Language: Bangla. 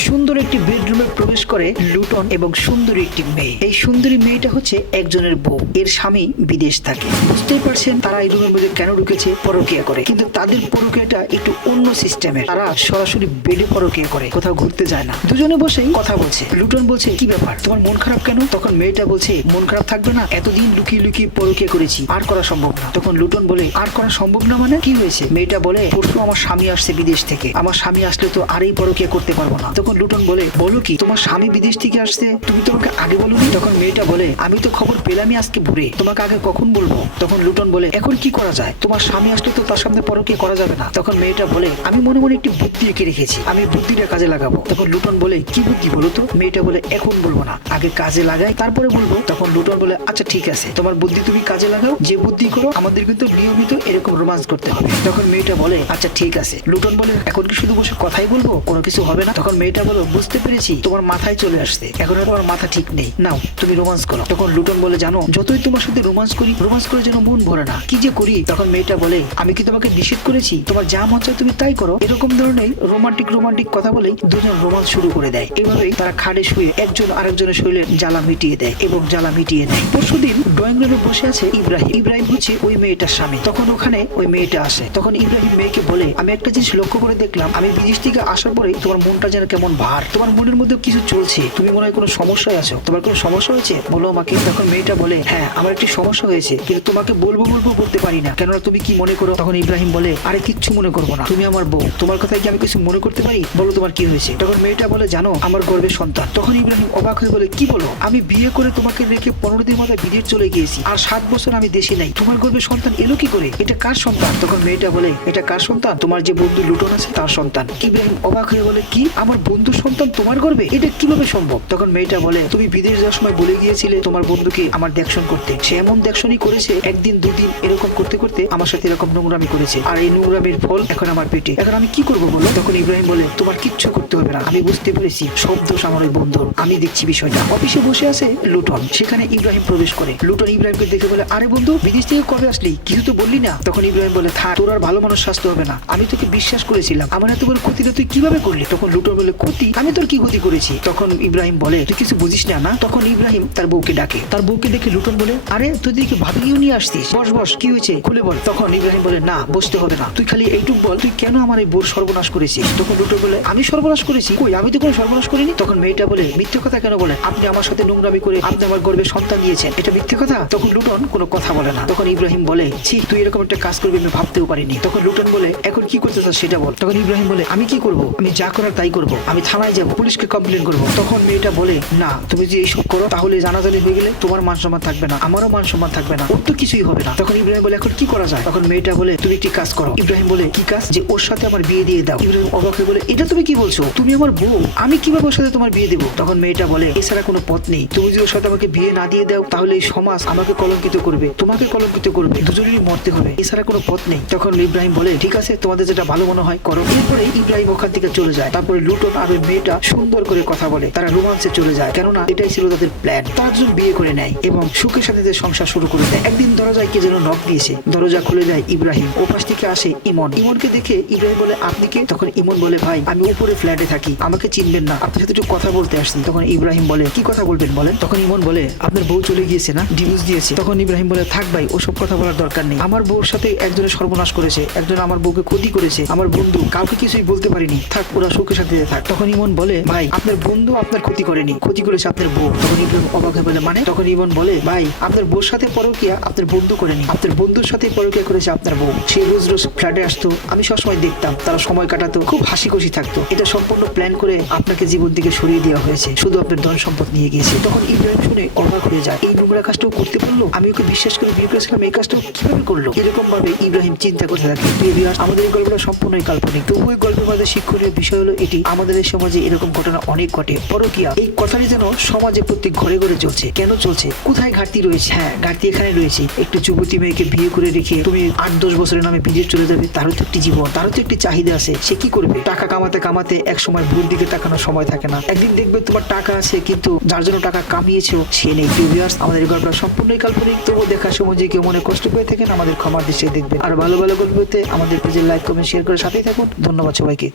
সুন্দর একটি বেডরুমে প্রবেশ করে লুটন এবং সুন্দরী একটি মেয়ে। এই সুন্দরী মেয়েটা হচ্ছে একজনের বউ, এর স্বামী বিদেশ থাকে। বুঝতেই পারছেন তারা এই রুমের মধ্যে কেন ঢুকেছে, পরকীয়া করে। কিন্তু তাদের পরকীয়াটা একটু অন্য সিস্টেমের, তারা সরাসরি বেডে পরকীয়া করে, কোথাও ঘুরতে যায় না। দুজনে বসেই কথা বলছে। লুটন বলছে কি ব্যাপার, তোমার মন খারাপ কেন? তখন মেয়েটা বলছে মন খারাপ থাকবে না, এতদিন লুকিয়ে লুকিয়ে পরকীয়া করেছি, আর করা সম্ভব না। তখন লুটন বলে আর করা সম্ভব না মানে কি হয়েছে? মেয়েটা বলে পরশু আমার স্বামী আসছে বিদেশ থেকে, আমার স্বামী আসলে তো আর এই পরকীয়া করতে পারবো না। তখন লুটন বলে বলো কি, তোমার স্বামী বিদেশ থেকে আসছে, তুমি তো আমাকে আগে বলোনি। তখন মেয়েটা বলে আমি তো খবর পেলামই আজকে ভোরে, তোমাকে আগে কখন বলবো? তখন লুটন বলে এখন কি করা যায়, তোমার স্বামী আসলে তো তার সামনে পরকীয়া করা যাবে না। তখন মেয়েটা বলে আমি মনে মনে একটি বুদ্ধি এঁকে রেখেছি, আমি বুদ্ধিটা কাজে লাগাবো। তখন লুটন বলে কি বুদ্ধি বলো তো? মেয়েটা বলে এখন বলবো না, আগে কাজে লাগাই তারপরে বলবো। তখন লুটন বলে আচ্ছা ঠিক আছে, তোমার বুদ্ধি তুমি কাজে লাগাও, যে বুদ্ধি করো আমাদের কিন্তু নিয়মিত এরকম রোমান্স করতে হবে। তখন মেয়েটা বলে আচ্ছা ঠিক আছে। লুটন বলে এখন কি শুধু বসে কথাই বলবো, কোনো কিছু হবে না? তখন মেয়েটা বলো বুঝতে পেরেছি, তোমার মাথায় চলে আসছে, এখন আর তোমার মাথা ঠিক নেই, নাও তুমি রোমান্স করো। তখন লুটন বলে জানো যতই তোমার সাথে রোমান্স করি, রোমান্স করে যেন মন ভরে না, কি যে করি। তখন মেয়েটা বলে আমি কি তোমাকে নিষেধ করেছি, তোমার যা মন চায় তুমি তাই করো। এরকম ধরনের রোমান্টিক কথা বলেই দুজন রোমান্স শুরু করে দেয়। এভাবেই তারা খাটে শুয়ে একজন আরেকজনের শরীরের জ্বালা মিটিয়ে দেয় এবং জ্বালা মিটিয়ে দেয়। পরশুদিন ড্রয়িং রুমে বসে আছে ইব্রাহিম। ইব্রাহিম হচ্ছে ওই মেয়েটার স্বামী। তখন ওখানে ওই মেয়েটা আসে। তখন ইব্রাহিম মেয়েকে বলে আমি একটা জিনিস লক্ষ্য করে দেখলাম, আমি বিদেশ থেকে আসার পরে তোমার মনটা যেন কেমন ভার, তোমার মনের মধ্যে কিছু চলছে, তুমি মনে হয় কোনো সমস্যায় আছো, তোমার কোনো সমস্যা হয়েছে বলো আমাকে। তখন মেয়েটা বলে হ্যাঁ আমার একটি সমস্যা হয়েছে, কিন্তু তোমাকে বলবো বলতে পারি না, কেননা তুমি কি মনে করো। তখন ইব্রাহিম বলে আরে কিচ্ছু মনে করবো না, তুমি আমার বউ, তোমার কথায় কি আমি কিছু মনে করতে পারি, বলো তোমার কি হয়েছে। তখন মেয়েটা বলে জানো আমার গর্ভের সন্তান। তখন ইব্রাহিম অবাক হয়ে বলে কি বলো, আমি বিয়ে করে তোমাকে রেখে 15 দিন মাথায় বিদেশ চলে গিয়েছি, আর 7 বছর আমি দেশে নাই, তোমার গর্ভের সন্তান এলো কি করে, এটা কার সন্তান? তখন মেয়েটা বলে এটা কার সন্তান, তোমার যে বন্ধু লুটন আছে তার সন্তান। ইব্রাহিম অবাক হয়ে বলে কি, আমার বন্ধুর সন্তান তোমার গর্ভে, এটা কিভাবে সম্ভব? তখন মেয়েটা বলে তুমি বিদেশ যাওয়ার সময় বলে গিয়েছিলে তোমার বন্ধুকে আমার দেখশন করতে, সে এমন দেখশনই করেছে, একদিন দুদিন এরকম করতে করতে আমার সাথে এরকম নোংরামি করেছে, আর এই নোংরামির ফল এখন আমার পেটে, এখন আমি কি করবো বলো। তখন ইব্রাহিম বলে তোমার কিচ্ছু করতে হবে না, আমি বুঝতে পেরেছি, সব দোষ আমার ওই বন্ধুর, আমি দেখছি বিষয়টা। অফিসে বসে আছে লুটন, সেখানে ইব্রাহিম প্রবেশ করে। লুটন ইব্রাহিমকে দেখে বলে আরে বন্ধু বিদেশ থেকে কবে আসলি, কিছু তো বললি না। তখন ইব্রাহিম বলে থাক, তোর আর ভালো মানুষ শাস্তি হবে না, আমি তোকে বিশ্বাস করেছিলাম, আমার এত বড় ক্ষতিটা তুই কিভাবে করলি? তখন লুটন বলে ক্ষতি, আমি তোর কি ক্ষতি করেছি? তখন ইব্রাহিম বলে তুই কিছু বুঝিস না। তখন ইব্রাহিম তার বউকে ডাকে, তার বউকে দেখে লুটন বলে আরে তুই দেখি ভাবিও নিয়ে আসছিস, বস বস কি হয়েছে খুলে বল। তখন ইব্রাহিম বলে না বসতে হবে না, তুই খালি এইটুক বল তুই কেন আমার এই বউর সর্বনাশ করেছিস। তখন লুটন বলে আমি সর্বনাশ করেছি, কই আমি তো কোনো সর্বনাশ করিনি। তখন মেয়েটা বলে মিথ্যে কথা কেন বলেন, আপনি আমার সাথে নোংরামি করে আপনি আমার গর্ভে সন্তান দিয়েছেন, এটা মিথ্যে কথা। তখন লুটন কোনো কথা বলে না। তখন ইব্রাহিম বলে ছি তুই এরকম একটা কাজ করবি আমি ভাবতেও পারিনি। তখন লুটন বলে এখন কি করতে চাস সেটা বল। তখন ইব্রাহিম বলে আমি কি করব, আমি যা করার তাই করব, আমি থানায় যাব, পুলিশকে কমপ্লেন করব। তখন মেয়েটা বলে না তুমি যে এইসব করো তাহলে জানাজানি হয়ে গেলে তোমার মান সম্মান থাকবে না, আমারও মান সম্মান থাকবে না, ওর তো কিছুই হবে না। তখন ইব্রাহিম বলে এখন কি করা যায়। তখন মেয়েটা বলে তুমি একটি কাজ করো। ইব্রাহিম বলে কি কাজ, যে ওর সাথে আমার বিয়ে দিয়ে দাও। ইব্রাহিম অবাক হয়ে বলে এটা তুমি কি বলছো, তুমি আমার বউ, আমি কিভাবে ওর সাথে তোমার বিয়ে দেবো। তখন মেয়েটা বলে এছাড়া কোনো পথ নেই, তুমি যদি ওর সাথে আমাকে বিয়ে না দিয়ে দাও তাহলে এই সমাজ আমাকে কলঙ্কিত করবে, তোমাকে কলঙ্কিত করবে, দুজনেরই মরতে হবে, এছাড়া কোনো পথ নেই। তখন ইব্রাহিম বলে ঠিক আছে তোমাদের যেটা ভালো মনে হয় করো। এরপরে ইব্রাহিম ওখান থেকে চলে যায়। তারপরে লুটন আর ওই মেয়েটা সুন্দর করে কথা বলে, তারা রোমান্সে চলে যায়, কেননা এটাই ছিল তাদের প্ল্যান। তারা দুজন বিয়ে করে নেয় এবং সুখের সাথে সংসার শুরু করে দেয়। একদিন দরজায় কে যেন নক দিয়েছে, দরজা খুলে দেয় ইব্রাহিম। ওপাশ থেকে আসে ইমন। ইমনকে দেখে ইব্রাহিম বলে আপনি কে? তখন ইমন বলে ভাই আমি উপরে ফ্ল্যাটে থাকি, আমাকে চিনবেন না, আপনার সাথে একটু কথা বলতে আসছি। তখন ইব্রাহিম বলে কি কথা বলবেন বলেন। তখন ইমন বলে আপনার বউ চলে গিয়েছে না, ডিভোর্স দিয়েছে। তখন ইব্রাহিম বলে থাক ভাই ওসব কথা বলার দরকার নেই, আমার বউর সাথে একজনের সর্বনাশ করেছে, একজন আমার বউকে ক্ষতি করেছে, আমার বন্ধু কাউকে কিছুই বলতে পারিনি, থাক ওরা সুখের সাথে থাক। তখন ইমন বলে ভাই আপনার বন্ধু আপনার ক্ষতি করেনি, ক্ষতি করেছে আপনার বউ। তখন ইব্রাহিম অবাক হয়ে বলে মানে? তখন ইমন বলে ভাই আপনার বউর সাথে পরকীয়া আপনার বন্ধু করেনি, আপনার বন্ধুর সাথে পরকীয়া করেছে আপনার বউ। সে রোজ রোজ ফ্ল্যাটে আসতো, আমি সবসময় দেখতাম, তারা সময় কাটাতো, খুব হাসি খুশি থাকতো, এটা সম্পূর্ণ প্ল্যান করে আপনাকে জীবন থেকে সরিয়ে দেওয়া হয়েছে, শুধু আপনার ধন সম্পদ নিয়ে গিয়েছে। তখন ইব্রাহিম শুনে অবাক হয়ে যায়, এই নোংরা কাজটাও করতে পারলো, আমি ওকে বিশ্বাস করে বিয়ে করেছিলাম, এই কাজটাও কিভাবে করলো। এরকম ভাবে ইব্রাহিম চিন্তা করতে থাকে। আমাদের এই গল্পটা সম্পূর্ণই কাল্পনিক, তবু এই গল্পের মধ্যে শিক্ষণীয় বিষয় হলো এটি, আমাদের এই সমাজে এরকম ঘটনা অনেক ঘটে। পরকীয়া এই কথাটি যেন সমাজে প্রত্যেক ঘরে ঘরে চলছে। কেন চলছে, কোথায় ঘাটতি রয়েছে? হ্যাঁ ঘাটতি এখানে রয়েছে, একটু যুবতী মেয়েকে বিয়ে করে রেখে তুমি 8-10 বছরের নামে বিদেশ চলে যাবে, তারও তো একটি জীবন, তারও তো একটি চাহিদা আছে, সে কি করবে? টাকা কামাতে কামাতে এক সময় ভুল দিকে তাকানোর সময় থাকে না, একদিন দেখবে তোমার টাকা আছে কিন্তু যার জন্য টাকা কামিয়েছো সে নেই। আমাদের এই গল্পটা সম্পূর্ণই কাল্পনিক, তবু দেখার সময় যে কেউ মনে কষ্ট পেয়ে থাকেন আমাদের ক্ষমার দৃষ্টিতে দেখবেন। আর ভালো ভালো গল্প পেতে আমাদের পেজে লাইক কমেন্ট শেয়ার করে সাথেই থাকুন। ধন্যবাদ সবাইকে।